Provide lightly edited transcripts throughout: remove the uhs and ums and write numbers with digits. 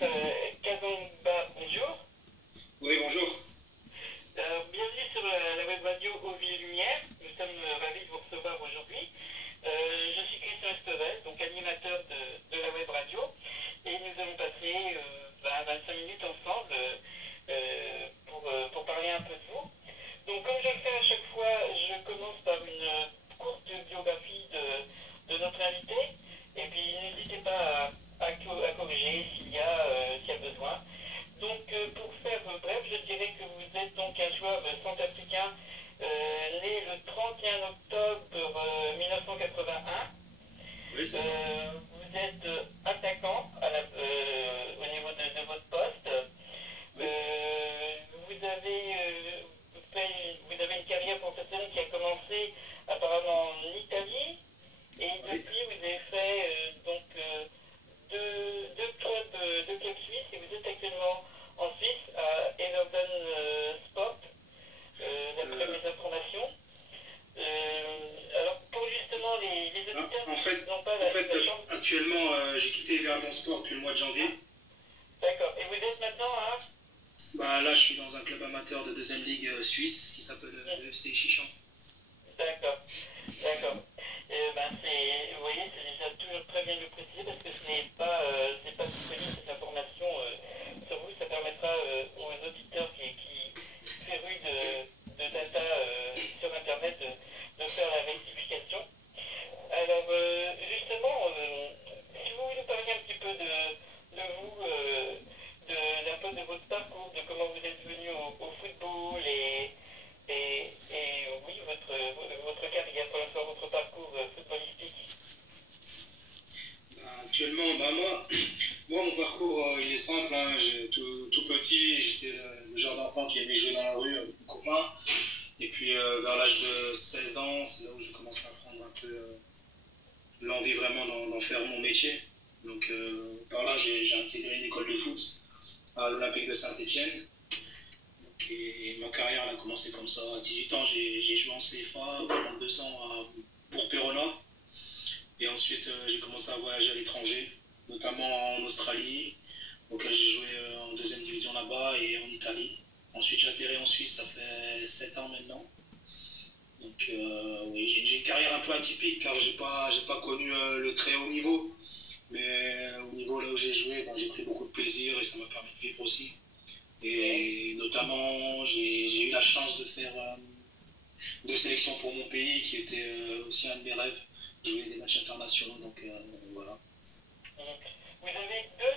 Kazamba, bonjour. Oui, bonjour. Bienvenue sur la web radio Aux Lumière. Nous sommes ravis de vous recevoir aujourd'hui. Je suis Christian Estevel, donc animateur de la web radio, et nous allons passer 25 minutes ensemble pour parler un peu de vous. Donc comme je le fais à chaque fois, je commence par une courte biographie de notre invité, et puis n'hésitez pas à corriger s'il y a besoin. Donc, pour faire bref, je dirais que vous êtes donc un joueur centrafricain né le 31 octobre 1981. Oui, c'est ça. Vous êtes attaquant au niveau de votre poste. Oui. Vous avez une carrière professionnelle qui a commencé apparemment en Italie. Et Oui. depuis, vous avez fait deux clubs suisses et vous êtes actuellement en Suisse à Everton Sport, d'après mes informations. Alors pour justement les auditeurs qui n'ont pas En la fait, chance. actuellement, j'ai quitté Everton Sport depuis le mois de janvier. D'accord. Et vous êtes maintenant à. Bah, là, je suis dans un club amateur de deuxième ligue suisse qui s'appelle le FC Chichon. D'accord. D'accord. Vous voyez, c'est déjà toujours très bien de le préciser parce que c'est pas disponible cette information sur vous. Ça permettra aux auditeurs qui férus de data sur Internet de faire la rectification. Alors, justement, si vous voulez parler un petit peu de vous, d'un peu de votre parcours, de comment vous êtes venu au football et oui, votre carrière, pour l'instant, votre parcours footballistique. Actuellement, moi, mon parcours, il est simple. Hein. Tout petit, j'étais le genre d'enfant qui aimait jouer dans la rue avec mes copains. Et puis, vers l'âge de 16 ans, c'est là où j'ai commencé à prendre un peu l'envie vraiment d'en faire mon métier. Donc, par là, j'ai intégré une école de foot à l'Olympique de Saint-Étienne. Et ma carrière elle a commencé comme ça. À 18 ans, j'ai joué en CFA pendant 2 ans à Bourg-Péronat. Et ensuite, j'ai commencé à voyager à l'étranger, notamment en Australie, auquel j'ai joué en deuxième division là-bas et en Italie. Ensuite, j'ai atterri en Suisse, ça fait 7 ans maintenant. Donc, oui, j'ai une carrière un peu atypique car j'ai pas connu le très haut niveau. Mais au niveau là où j'ai joué, j'ai pris beaucoup de plaisir et ça m'a permis de vivre aussi. Et notamment, j'ai eu la chance de faire 2 sélections pour mon pays, qui était aussi un de mes rêves, jouer des matchs internationaux. Donc voilà. Vous avez deux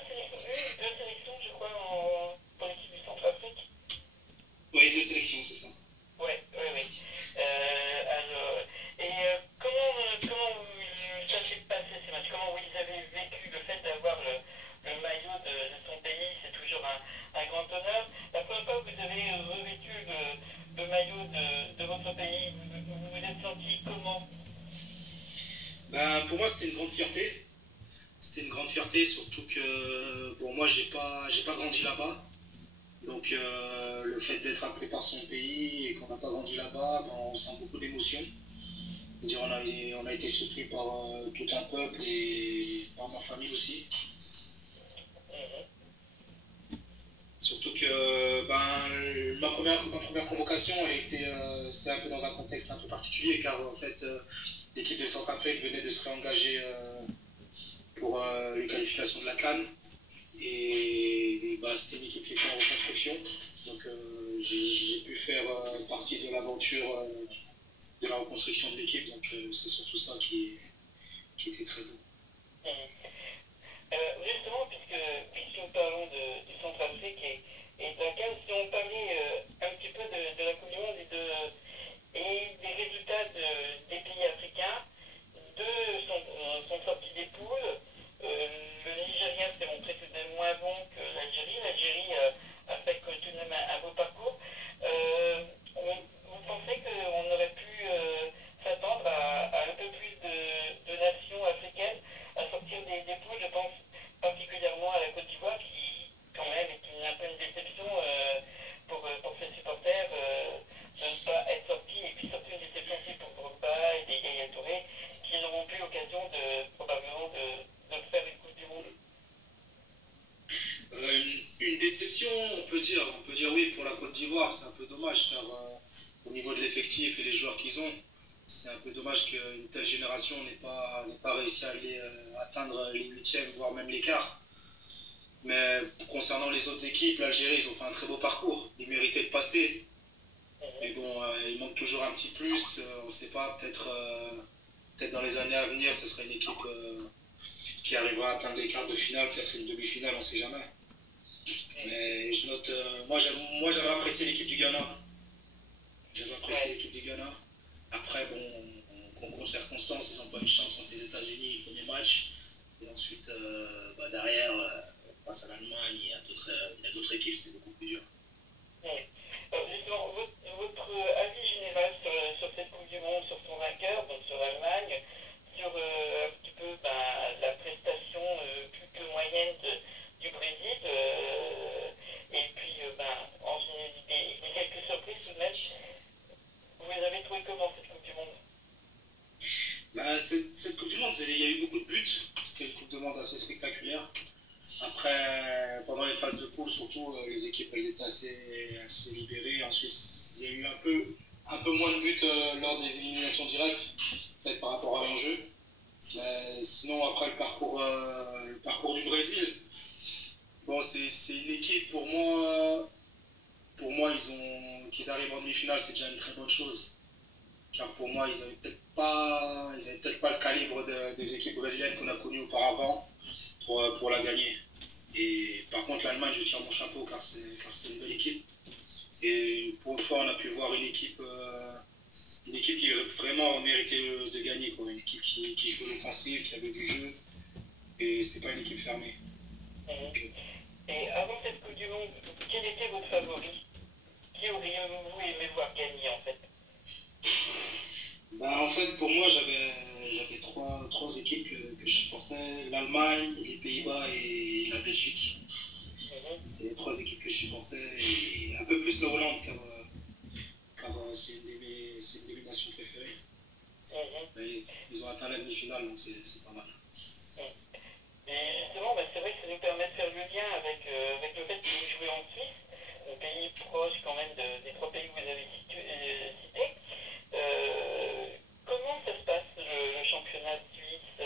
sélections, je crois, pour l'équipe du Centrafrique. Oui, 2 sélections, c'est ça. Oui, oui, oui. Comment ça s'est passé ces matchs? Comment vous avez vécu le fait d'avoir le maillot de son pays? C'est toujours un grand honneur. La première fois que vous avez revêtu le maillot de votre pays, vous vous êtes senti comment? Pour moi, c'était une grande fierté. C'était une grande fierté, surtout que bon, moi, j'ai pas grandi là-bas. Donc le fait d'être appelé par son pays et qu'on n'a pas grandi là-bas, on sent beaucoup d'émotions. On a été soutenu par tout un peuple et par ma famille aussi. Surtout que ma première convocation, c'était un peu dans un contexte un peu particulier, car en fait, l'équipe de Centrafrique venait de se réengager pour les qualifications de la CAN. Et c'était une équipe qui était en reconstruction. Donc j'ai pu faire partie de l'aventure de la reconstruction de l'équipe. Donc c'est surtout ça qui était très beau. Justement, puisque nous parlons du Centrafrique et de la CAN, si on parlait un petit peu de la Coupe du Monde et des résultats des pays africains, deux sont sortis des poules. Le Nigeria déception, on peut dire oui pour la Côte d'Ivoire, c'est un peu dommage car au niveau de l'effectif et les joueurs qu'ils ont, c'est un peu dommage qu'une telle génération n'ait pas réussi à aller atteindre les huitièmes, voire même les quarts. Mais concernant les autres équipes, l'Algérie, ils ont fait un très beau parcours, ils méritaient de passer. Mais bon, il manque toujours un petit plus, on ne sait pas, peut-être dans les années à venir, ce sera une équipe qui arrivera à atteindre les quarts de finale, peut-être une demi-finale, on ne sait jamais. Mais je note, moi j'avais apprécié l'équipe du Ghana. J'avais apprécié l'équipe du Ghana. Après, bon, en concours de circonstances, ils n'ont pas eu de chance contre les États-Unis, le premier match. Et ensuite, derrière, face à l'Allemagne, il y a d'autres équipes, c'était beaucoup plus dur. Alors justement, votre avis général sur cette Coupe du Monde, sur son vainqueur, donc sur l'Allemagne, sur un petit peu la prestation plus que moyenne du Brésil, et puis quelques surprises tout de même. Vous les avez trouvées comment cette Coupe du Monde? Cette Coupe du Monde, il y a eu beaucoup de buts. C'était une Coupe du Monde assez spectaculaire. Après, pendant les phases de poule, surtout, les équipes elles étaient assez libérées. Ensuite, il y a eu un peu moins de buts lors des éliminations directes, peut-être par rapport à l'enjeu. Mais sinon, après le parcours du Brésil, bon, c'est une équipe pour moi, qu'ils arrivent en demi-finale, c'est déjà une très bonne chose. Car pour moi, ils n'avaient peut-être pas le calibre des équipes brésiliennes qu'on a connues auparavant pour la gagner. Et par contre, l'Allemagne, je tire mon chapeau car c'était une belle équipe. Et pour une fois, on a pu voir une équipe qui vraiment méritait de gagner, quoi. Une équipe qui jouait l'offensive, qui avait du jeu. Et c'était pas une équipe fermée. Et avant cette Coupe du Monde, quel était votre favori? Qui auriez-vous aimé voir gagner en fait? En fait, pour moi, j'avais trois équipes que je supportais, l'Allemagne, les Pays-Bas et la Belgique. C'était les trois équipes que je supportais, et un peu plus la Hollande, car c'est une de mes nations préférées. Ils ont atteint la demi-finale, donc c'est pas mal. Et justement, c'est vrai que ça nous permet de faire le lien avec le fait que vous jouez en Suisse, un pays proche quand même des trois pays que vous avez cités. Comment ça se passe le championnat suisse?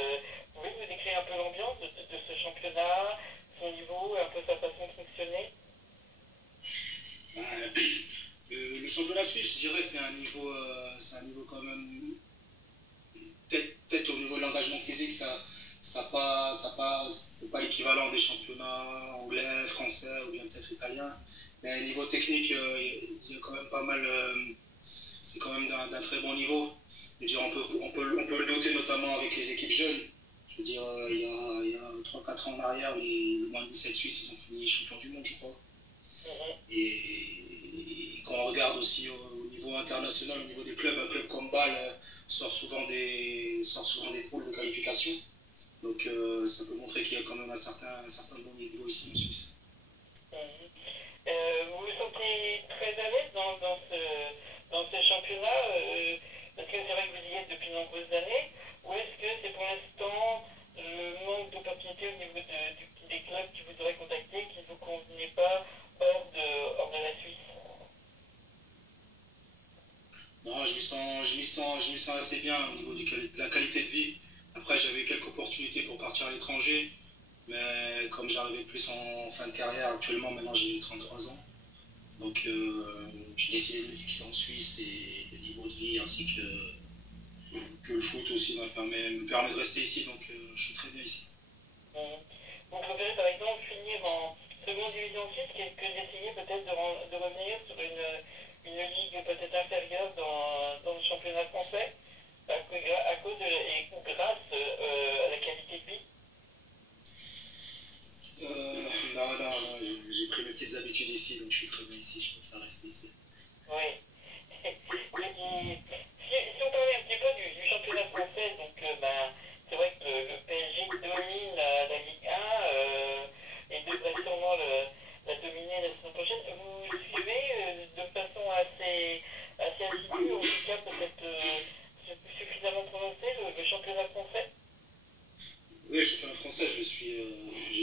Pouvez vous décrire un peu l'ambiance de ce championnat, son niveau, un peu sa façon de fonctionner? Le championnat suisse, je dirais, c'est un niveau quand même. Peut-être au niveau de l'engagement physique, c'est pas l'équivalent des championnats anglais, français ou bien peut-être italiens. Mais au niveau technique, il y a quand même pas mal. C'est quand même d'un très bon niveau. Je veux dire, on peut le noter notamment avec les équipes jeunes. Je veux dire, il y a 3-4 ans en arrière, le moins de 17-8, ils ont fini champions du monde, je crois. Et quand on regarde aussi au niveau international, au niveau des clubs, un club comme Bâle sort souvent des poules de qualification. Donc ça peut montrer qu'il y a quand même un certain bon niveau ici en Suisse. Vous vous sentez très à l'aise dans ce championnat, parce que c'est vrai que vous y êtes depuis de nombreuses années, ou est-ce que c'est pour l'instant le manque d'opportunités au niveau des clubs qui vous auraient contacté qui ne vous convenaient pas hors de la Suisse? Non, je m'y sens assez bien au niveau de la qualité de vie. Après, j'avais quelques opportunités pour partir à l'étranger, mais comme j'arrivais plus en fin de carrière, actuellement, maintenant j'ai 33 ans. Donc, j'ai décidé de me fixer en Suisse et le niveau de vie ainsi que le foot aussi me permet de rester ici. Donc, je suis très bien ici. Vous préférez par exemple finir en seconde division suisse que d'essayer peut-être de revenir sur une ligue peut-être inférieure dans le championnat français à cause et grâce à la qualité de vie? Non, j'ai pris mes petites habitudes ici, donc je suis très bien ici, je préfère rester ici. Oui. Si on parlait un petit peu du championnat français, donc c'est vrai que le PSG domine la Ligue 1 et devrait sûrement la dominer la saison prochaine. Vous suivez de façon assez assidue, en tout cas peut-être suffisamment prononcée, le championnat français? Oui, le championnat français, je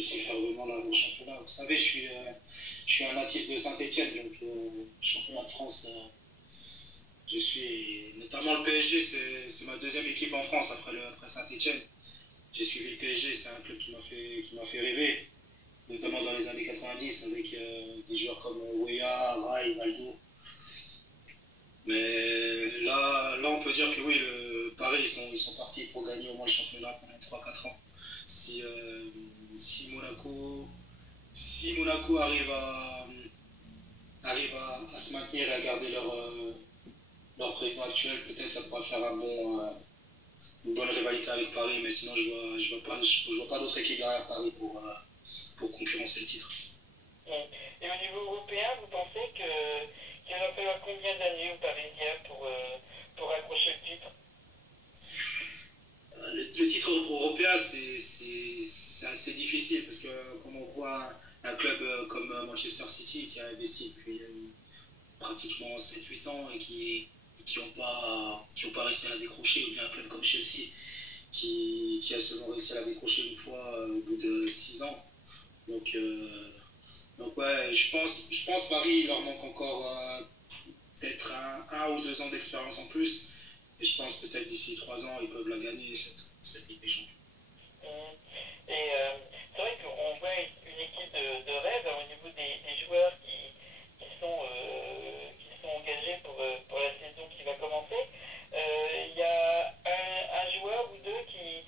suis fermement dans le championnat. Vous savez, je suis un natif de Saint-Étienne, donc championnat de France, je suis notamment le PSG, c'est ma deuxième équipe en France après Saint-Étienne. J'ai suivi le PSG, c'est un club qui m'a fait rêver, notamment dans les années 90 avec des joueurs comme Weah, Rai, Valdo. Mais là, on peut dire que oui, Paris, ils sont partis pour gagner au moins le championnat pendant 3-4 ans. Si, euh, si, Monaco arrive à se maintenir et à garder leur président actuel, peut-être ça pourra faire une bonne rivalité avec Paris, mais sinon je vois pas d'autre équipe derrière Paris pour concurrencer le titre. Et au niveau européen, vous pensez qu'il va falloir combien d'années aux Parisiens pour accrocher le titre? Le titre européen, c'est assez difficile parce que comme on voit un club comme Manchester City qui a investi depuis pratiquement 7-8 ans et qui n'ont pas réussi à la décrocher, ou bien un club comme Chelsea qui a seulement réussi à la décrocher une fois au bout de 6 ans. Donc ouais, je pense Paris, il leur manque encore peut-être un ou 2 ans d'expérience en plus. Et je pense peut-être d'ici 3 ans, ils peuvent la gagner, cette Ligue des Champions. Et c'est vrai qu'on voit une équipe de rêve au niveau des joueurs qui sont engagés pour la saison qui va commencer. Il y a un joueur ou deux qui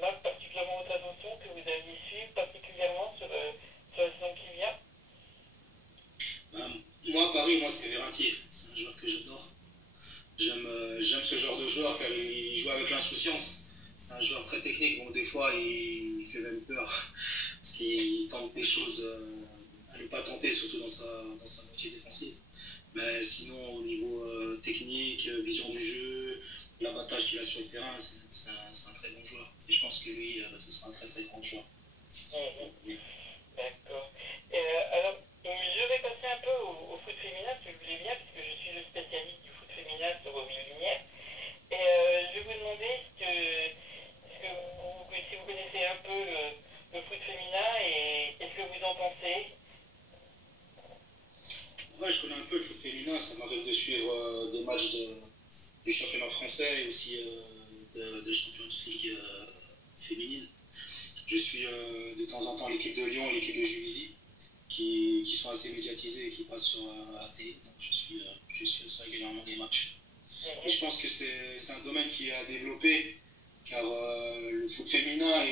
marque particulièrement votre attention, que vous alliez suivre particulièrement sur la saison qui vient. Moi, Paris, c'est Verratti. C'est un joueur que j'adore. J'aime ce genre de joueur car il joue avec l'insouciance. C'est un joueur très technique. Bon, des fois, il fait même peur parce qu'il tente des choses à ne pas tenter, surtout dans sa moitié défensive. Mais sinon, au niveau technique, vision du jeu, l'abattage qu'il a sur le terrain, c'est un très bon joueur. Et je pense que lui, ce sera un très très grand joueur. Mmh. D'accord. Alors, je vais passer un peu au foot féminin, si vous voulez bien, puisque je suis le spécialiste du foot féminin sur Roville Lumière. Et je vais vous demander si vous connaissez un peu le foot féminin et ce que vous en pensez. Ouais, je connais un peu le foot féminin. Ça m'arrive de suivre des matchs du championnat français et aussi de Champions League féminine. Je suis de temps en temps l'équipe de Lyon et l'équipe de Juvisy qui sont assez médiatisées et qui passent sur la télé. Donc je suis assez régulièrement des matchs. Et je pense que c'est un domaine qui est à développer car le foot féminin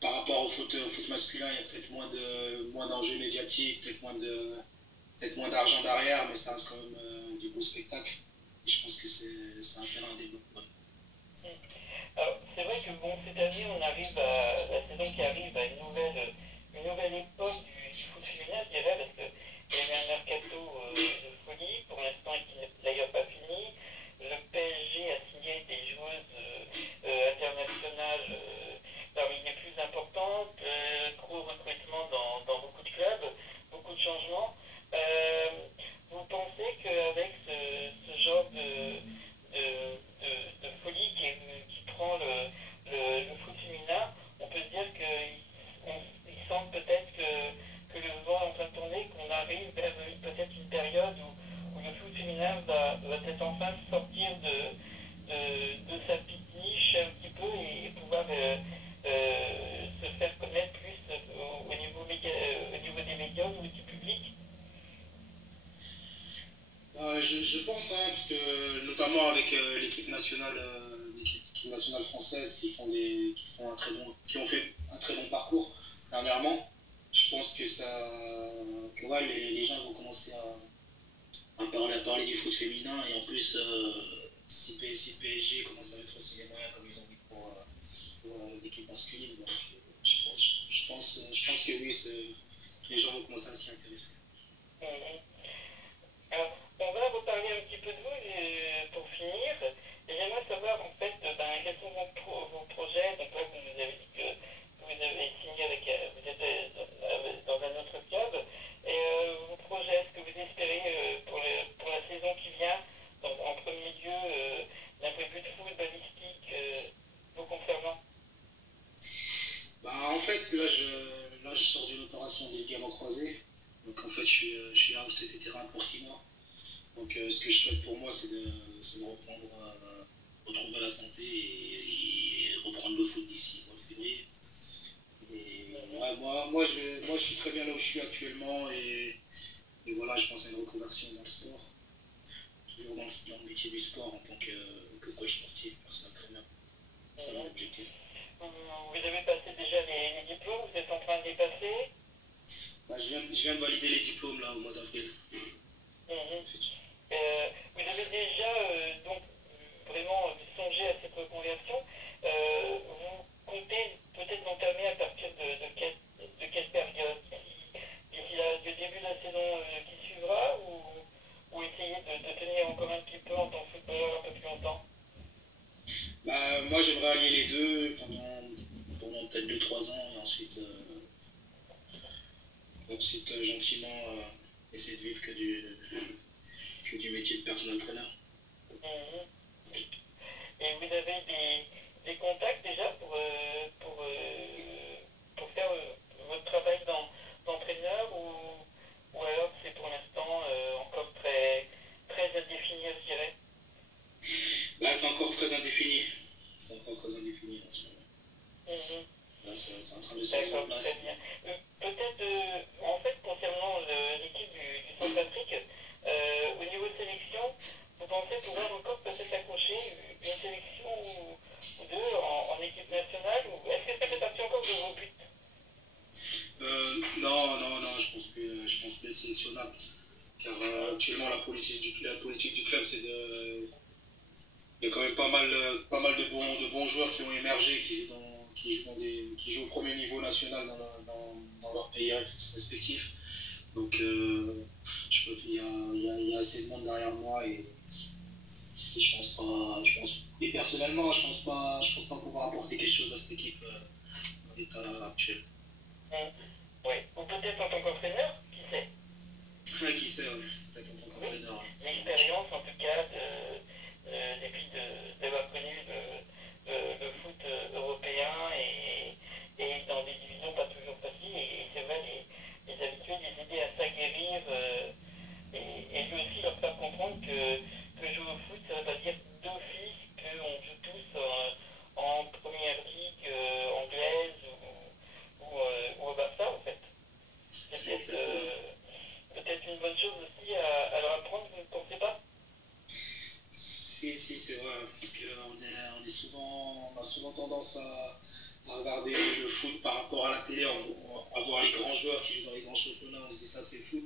par rapport au foot masculin, il y a peut-être moins d'enjeux médiatiques, peut-être moins d'argent derrière, mais ça reste quand même du beau spectacle. Et je pense que c'est un terrain à développer. Alors, c'est vrai que bon, cette année, on arrive à la saison qui arrive à une nouvelle époque du foot féminin, je dirais, parce qu'il y a eu un mercato de folie, pour l'instant, qui n'est d'ailleurs pas fini. Le PSG a signé des joueuses internationales parmi les plus importantes, gros recrutement dans beaucoup de clubs, beaucoup de changements. Euh, vous pensez qu'avec ce genre de folie qui prend le foot féminin, on peut se dire qu'ils sentent peut-être que le vent est en train de tourner, qu'on arrive vers peut-être une période où le foot féminin va peut-être enfin sortir de sa petite niche un petit peu et pouvoir se faire connaître plus au niveau des médias, au niveau du public. Je pense, hein, parce que notamment avec l'équipe nationale française qui ont fait un très bon parcours dernièrement, je pense que ouais, les gens vont commencer à parler du foot féminin et en plus, si PSG commence à mettre aussi les moyens comme ils ont mis pour l'équipe masculine, donc, je pense que oui, les gens vont commencer à s'y intéresser. Mhm. Alors, on va reparler un petit peu de vous pour finir. Et j'aimerais savoir en fait quels sont vos projets. Donc là, vous nous avez dit que vous avez signé avec, vous êtes dans un autre club. Et vos projets, est-ce que vous espérez pour la saison qui vient, donc en premier lieu, d'un point de vue de footballistique, vous concernant? Bah, en fait, là, je sors d'une opération des ligaments croisés. Donc en fait, je suis out des terrains pour 6 mois. Donc ce que je souhaite pour moi, c'est de reprendre, retrouver la santé et reprendre le foot d'ici le mois de février. Et ouais, moi, je suis très bien là où je suis actuellement et voilà, je pense à une reconversion dans le sport, toujours dans le métier du sport en tant que coach sportif, personnel trainer. C'est ça l'objectif. Vous avez passé déjà les diplômes, vous êtes en train de les passer? Bah, je viens de valider les diplômes là au mois d'avril. Vous avez déjà donc vraiment songé à cette reconversion. Vous comptez peut-être l'entamer à partir de quelle période? D'ici le début de la saison qui suivra ou essayer de tenir encore un petit peu en tant que footballeur un peu plus longtemps? Bah, moi j'aimerais allier les deux pendant peut-être 2-3 ans et ensuite gentiment essayer de vivre que du métier de personnel trainer. Mhm. Et vous avez des contacts déjà pour faire votre travail d'entraîneur ou alors c'est pour l'instant encore très indéfini, je dirais? Là c'est encore très indéfini. C'est encore très indéfini en ce moment. Mhm. Là c'est en train de se mettre en D'accord, très place. bien. Peut-être, en fait, concernant l'équipe du Centrafrique, au niveau de sélection, vous pensez pouvoir encore peut-être accrocher une sélection ou deux en équipe nationale ou est-ce que ça fait partie encore de vos buts? Non, je pense plus être sélectionnable. Car actuellement la politique du club c'est de. Il y a quand même pas mal de bons joueurs qui ont émergé, qui jouent au premier niveau national dans leur pays respectif. Donc, il y a assez de monde derrière moi et je pense pas, et personnellement, je pense pas pouvoir apporter quelque chose à cette équipe dans l'état actuel. Oui, ou peut-être en tant qu'entraîneur, qui sait? Qui sait, ouais, peut-être en tant Oui, qu'entraîneur. l'expérience en tout cas et puis d'avoir connu le foot européen et dans des divisions pas toujours faciles. Et c'est vrai, les habitués, les aider à s'aguerrir et lui aussi leur faire comprendre que jouer au foot, ça ne veut pas dire d'office qu'on joue tous en première ligue anglaise ou au Barça en fait. C'est Exactement. peut-être une bonne chose aussi à leur apprendre, vous ne pensez pas? Si, c'est vrai, parce on a souvent tendance à regarder le foot par rapport à la télé, à voir les grands joueurs qui jouent dans les grands championnats, on se dit ça c'est le foot.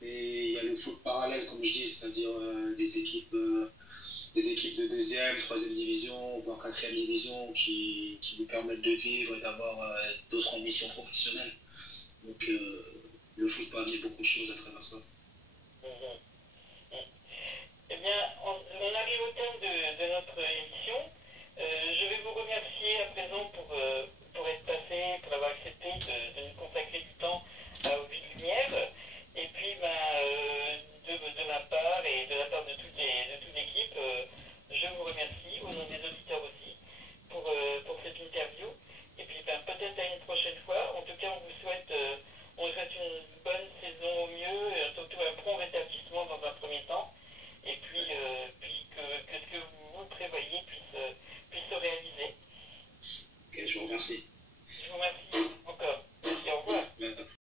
Mais il y a le foot parallèle, comme je dis, c'est-à-dire des équipes de deuxième, troisième division, voire quatrième division, qui vous permettent de vivre et d'avoir d'autres ambitions professionnelles. Donc le foot peut amener beaucoup de choses à travers ça. Mhm. Eh bien, on arrive au terme de notre émission. Je vais vous remercier à présent pour être passé, pour avoir accepté de nous